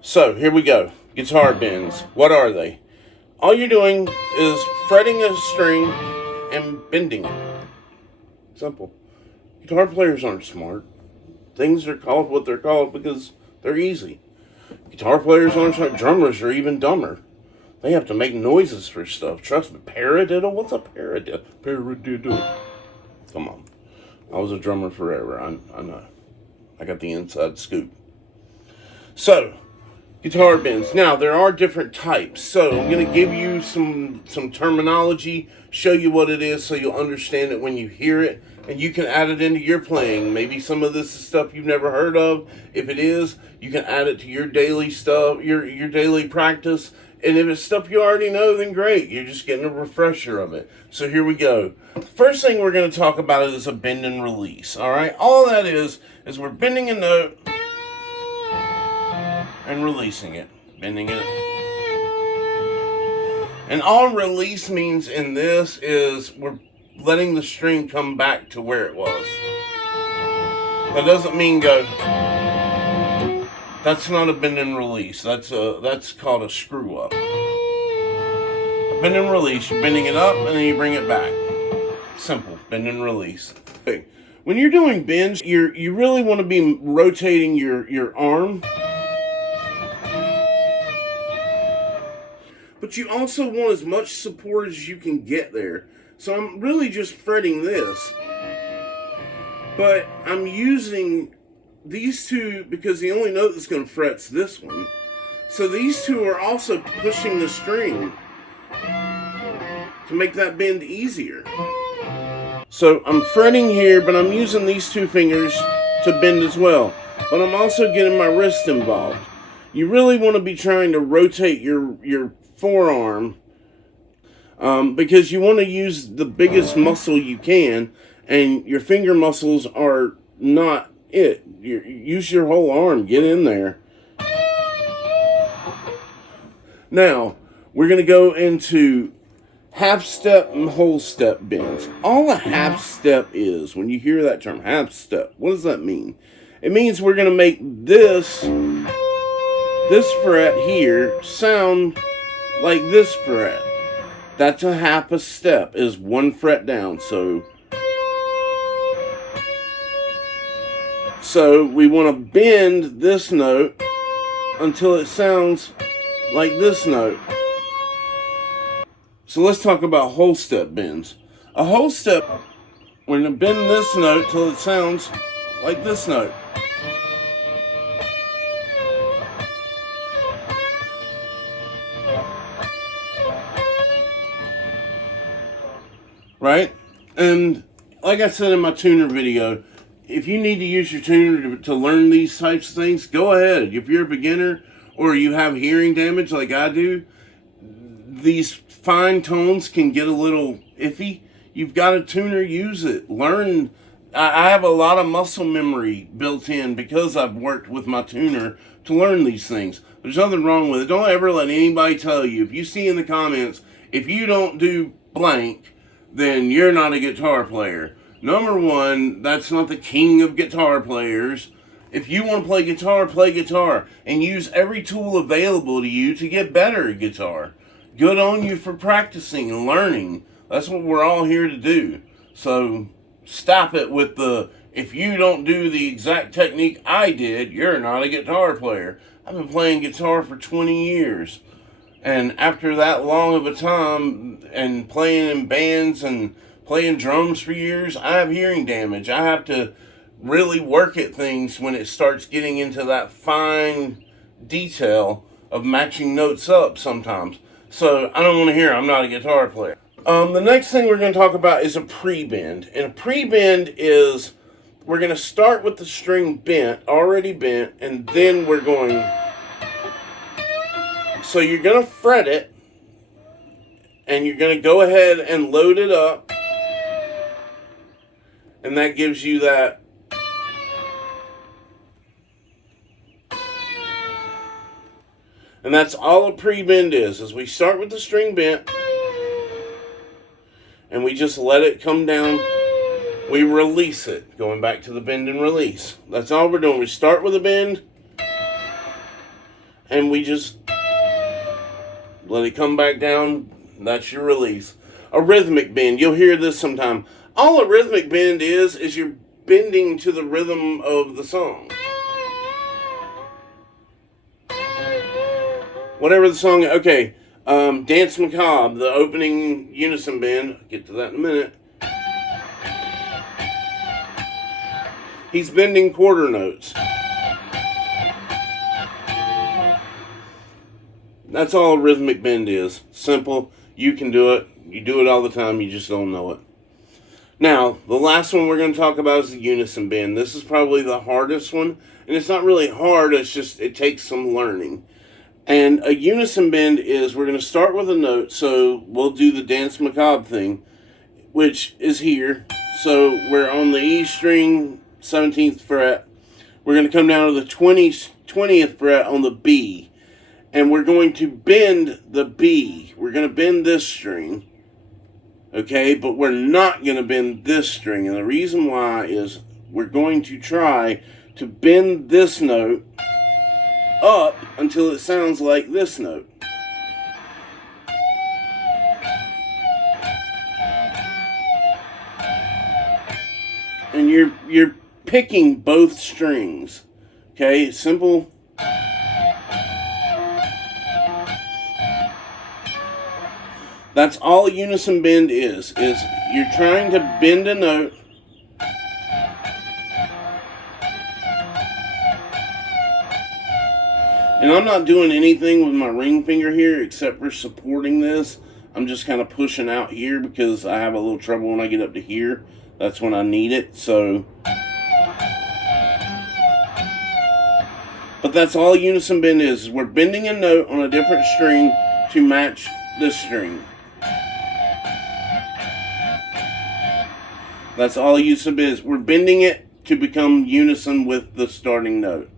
So here we go. Guitar bends. What are they? All you're doing is fretting a string and bending it. Simple. Guitar players aren't smart. Things are called what they're called because they're easy. Guitar players aren't smart. Drummers are even dumber. They have to make noises for stuff. Trust me. Paradiddle? What's a paradiddle? Paradiddle. Come on. I was a drummer forever. I know. I got the inside scoop. So, guitar bends. Now, there are different types. So, I'm going to give you some terminology, show you what it is so you'll understand it when you hear it, and you can add it into your playing. Maybe some of this is stuff you've never heard of. If it is, you can add it to your daily stuff, your daily practice. And if it's stuff you already know, then great. You're just getting a refresher of it. So here we go. First thing we're going to talk about is a bend and release. All right? All that is we're bending a note and releasing it. Bending it. And all release means in this is we're letting the string come back to where it was. That doesn't mean go. That's not a bend and release. That's called a screw up. A bend and release, you're bending it up and then you bring it back. Simple, bend and release. Okay. When you're doing bends, you really want to be rotating your arm. But you also want as much support as you can get there. So I'm really just fretting this. But I'm using these two because the only note that's going to fret is this one. So these two are also pushing the string to make that bend easier. So I'm fretting here, but I'm using these two fingers to bend as well. But I'm also getting my wrist involved. You really want to be trying to rotate your forearm because you want to use the biggest muscle you can, and your finger muscles are not it. Use your whole arm. Get in there. Now, we're going to go into half step and whole step bends. All a half step is, when you hear that term, half step, what does that mean? It means we're going to make this fret here sound like this fret. That's a half a step, is one fret down. So we want to bend this note until it sounds like this note. So let's talk about whole step bends. A whole step, we're going to bend this note till it sounds like this note. Right? And like I said in my tuner video, if you need to use your tuner to learn these types of things, go ahead. If you're a beginner or you have hearing damage like I do, these fine tones can get a little iffy. You've got a tuner, use it. Learn. I have a lot of muscle memory built in because I've worked with my tuner to learn these things. There's nothing wrong with it. Don't ever let anybody tell you, if you see in the comments, if you don't do blank, then you're not a guitar player. Number one, that's not the king of guitar players. If you want to play guitar, and use every tool available to you to get better at guitar. Good on you for practicing and learning. That's what we're all here to do. So stop it with the, if you don't do the exact technique I did, you're not a guitar player. I've been playing guitar for 20 years. And after that long of a time and playing in bands and playing drums for years, I have hearing damage. I have to really work at things when it starts getting into that fine detail of matching notes up sometimes. So I don't want to hear I'm not a guitar player. The next thing we're going to talk about is a pre-bend. And a pre-bend is we're going to start with the string bent, already bent, and then we're going... So you're going to fret it, and you're going to go ahead and load it up, and that gives you that. And that's all a pre-bend is we start with the string bent, and we just let it come down. We release it, going back to the bend and release. That's all we're doing. We start with a bend, and we just let it come back down. That's your release. A rhythmic bend. You'll hear this sometime. All a rhythmic bend is you're bending to the rhythm of the song. Whatever the song. Okay. Dance Macabre, the opening unison bend. I'll get to that in a minute. He's bending quarter notes. That's all a rhythmic bend is. Simple. You can do it. You do it all the time. You just don't know it. Now, the last one we're going to talk about is the unison bend. This is probably the hardest one. And it's not really hard. It's just, it takes some learning. And a unison bend is, we're going to start with a note. So we'll do the Dance Macabre thing, which is here. So we're on the E string, 17th fret. We're going to come down to the 20th fret on the B. And we're going to bend the B. We're going to bend this string. Okay, but we're not going to bend this string. And the reason why is we're going to try to bend this note up until it sounds like this note. And you're picking both strings. Okay, simple. That's all a unison bend is you're trying to bend a note and I'm not doing anything with my ring finger here except for supporting this. I'm just kind of pushing out here because I have a little trouble when I get up to here. That's when I need it. So, but that's all a unison bend is. We're bending a note on a different string to match this string. That's all a unison bend is. We're bending it to become unison with the starting note.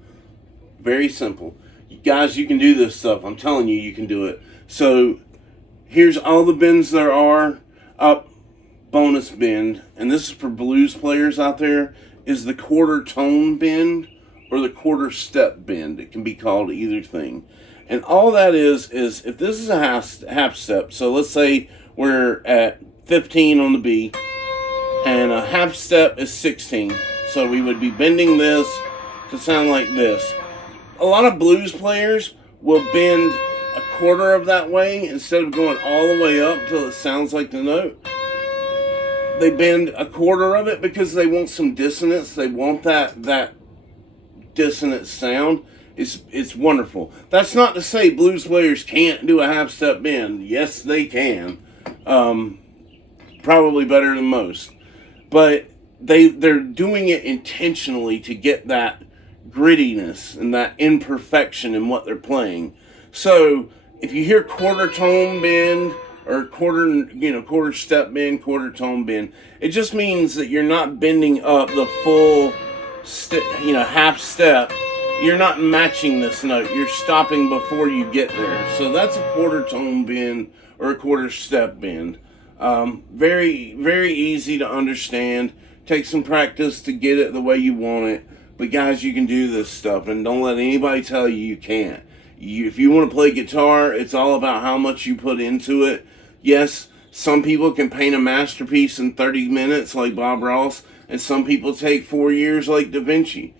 Very simple. Guys, you can do this stuff. I'm telling you, you can do it. So, here's all the bends there are. Up, bonus bend. And this is for blues players out there. Is the quarter tone bend or the quarter step bend. It can be called either thing. And all that is if this is a half step. So, let's say we're at 15 on the B. And a half step is 16. So we would be bending this to sound like this. A lot of blues players will bend a quarter of that way instead of going all the way up till it sounds like the note. They bend a quarter of it because they want some dissonance. They want that dissonant sound. It's wonderful. That's not to say blues players can't do a half step bend. Yes, they can. Probably better than most. But they're doing it intentionally to get that grittiness and that imperfection in what they're playing. So if you hear quarter tone bend or quarter step bend, quarter tone bend, it just means that you're not bending up the full half step. You're not matching this note. You're stopping before you get there. So that's a quarter tone bend or a quarter step bend. Very, very easy to understand. Takes some practice to get it the way you want it. But guys, you can do this stuff, and don't let anybody tell you you can't. If you want to play guitar, it's all about how much you put into it. Yes, some people can paint a masterpiece in 30 minutes like Bob Ross, and some people take 4 years like Da Vinci.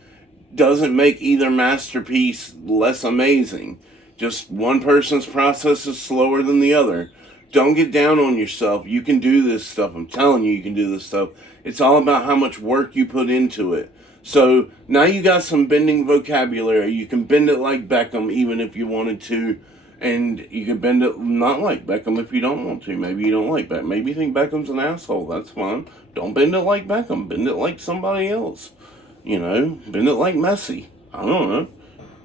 Doesn't make either masterpiece less amazing. Just one person's process is slower than the other. Don't get down on yourself. You can do this stuff. I'm telling you, you can do this stuff. It's all about how much work you put into it. So now you got some bending vocabulary. You can bend it like Beckham even if you wanted to. And you can bend it not like Beckham if you don't want to. Maybe you don't like Beckham. Maybe you think Beckham's an asshole. That's fine. Don't bend it like Beckham. Bend it like somebody else. Bend it like Messi. I don't know.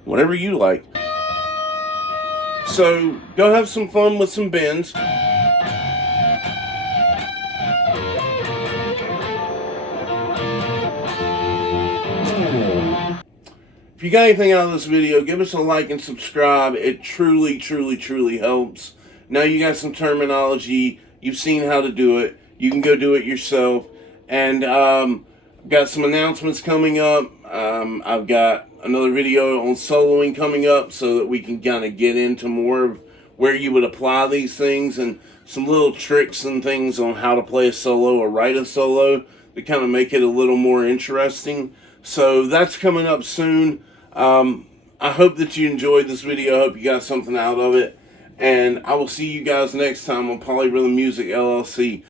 Whatever you like. So, go have some fun with some bends. If you got anything out of this video, give us a like and subscribe. It truly, truly, truly helps. Now you got some terminology. You've seen how to do it. You can go do it yourself. And got some announcements coming up. I've got another video on soloing coming up so that we can kind of get into more of where you would apply these things and some little tricks and things on how to play a solo or write a solo to kind of make it a little more interesting. So that's coming up soon. I hope that you enjoyed this video. I hope you got something out of it. And I will see you guys next time on Polyrhythm Music LLC.